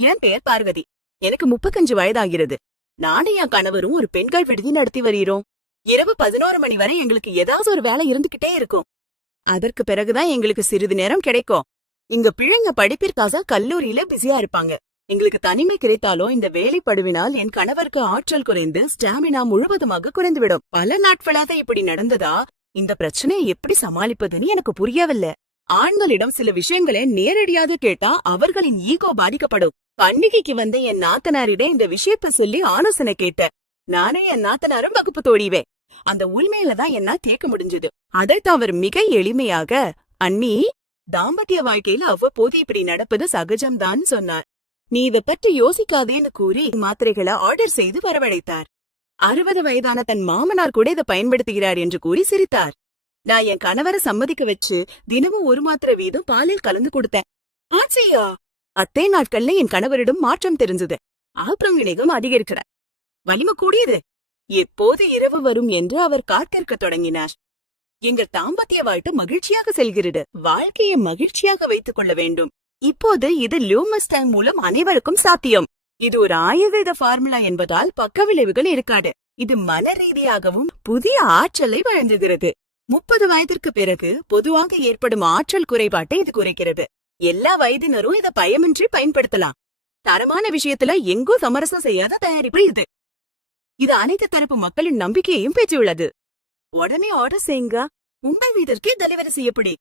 என் பெயர் பார்வதி. எனக்கு 35 வயதாகிறது. நானும் என் கணவரும் ஒரு பெண்கள் விடுதி நடத்தி வருகிறோம். இரவு 11 மணி வரை எங்களுக்கு ஏதாவது ஒரு வேலை இருந்துகிட்டே இருக்கும். அதற்கு பிறகுதான் எங்களுக்கு சிறிது நேரம் கிடைக்கும். இங்க பிள்ளைங்க படிப்பிற்காக கல்லூரியில பிஸியா இருப்பாங்க. எங்களுக்கு தனிமை கிடைத்தாலோ இந்த வேலைப்படுவினால் என் கணவருக்கு ஆற்றல் குறைந்து ஸ்டாமினா முழுவதுமாக குறைந்துவிடும். பல நாட்களாக இப்படி நடந்ததா? இந்த பிரச்சனையை எப்படி சமாளிப்பதுன்னு எனக்கு புரியவில்லை. ஆண்களிடம் சில விஷயங்களை நேரடியாக கேட்டா அவர்களின் ஈகோ பாதிக்கப்படும். பண்டிகைக்கு வந்த என் நாத்தனாரிடம் இந்த விஷயத்த சொல்லி ஆலோசனை கேட்டேன். நானே என் நாத்தனாரும் வகுப்பு தோழிவே. அந்த உண்மையில தான் என்னால் கேட்க முடிஞ்சது. அதைத்தான் அவர் மிக எளிமையாக, அண்ணி, தாம்பத்திய வாழ்க்கையில அவ்வப்போது இப்படி நடப்பது சகஜம்தான் சொன்னார். நீ இதை பற்றி யோசிக்காதேன்னு கூறி மாத்திரைகளை ஆர்டர் செய்து வரவழைத்தார். 60 வயதான தன் மாமனார் கூட இதை பயன்படுத்துகிறார் என்று கூறி சிரித்தார். நான் என் கணவரை சம்மதிக்க வச்சு தினமும் ஒரு மாத்திரை வீதம் பாலில் கலந்து கொடுத்தேன். ஆச்சையா! அத்தே நாட்கள்ல என் கணவரிடம் மாற்றம் தெரிஞ்சது. ஆப்ரம் வினைகம் அதிகரிக்கிற வலிமை கூடியது. எப்போது இரவு வரும் என்று அவர் காத்திருக்க தொடங்கினார். எங்கள் தாம்பத்திய வாழ்க்கை மகிழ்ச்சியாக செல்கிறது. வாழ்க்கையை மகிழ்ச்சியாக வைத்துக் கொள்ள வேண்டும். இப்போது இது லூமஸ் டைம் மூலம் அனைவருக்கும் சாத்தியம். இது ஒரு ஆயுர்வேத ஃபார்முலா என்பதால் பக்க விளைவுகள் இருக்காது. இது மன ரீதியாகவும் புதிய ஆற்றலை வழங்குகிறது. 30 வயதிற்கு பிறகு பொதுவாக ஏற்படும் ஆற்றல் குறைபாட்டை இது குறைக்கிறது. எல்லா வயதினரும் இதை பயமின்றி பயன்படுத்தலாம். தரமான விஷயத்துல எங்கோ சமரசம் செய்யாத தயாரிப்பு இது. இது அனைத்து தரப்பு மக்களின் நம்பிக்கையையும் பெற்றுள்ளது. உடனே ஆர்டர் செய்யுங்க. உங்கள் வீட்டிற்கே டெலிவரி செய்யப்படி.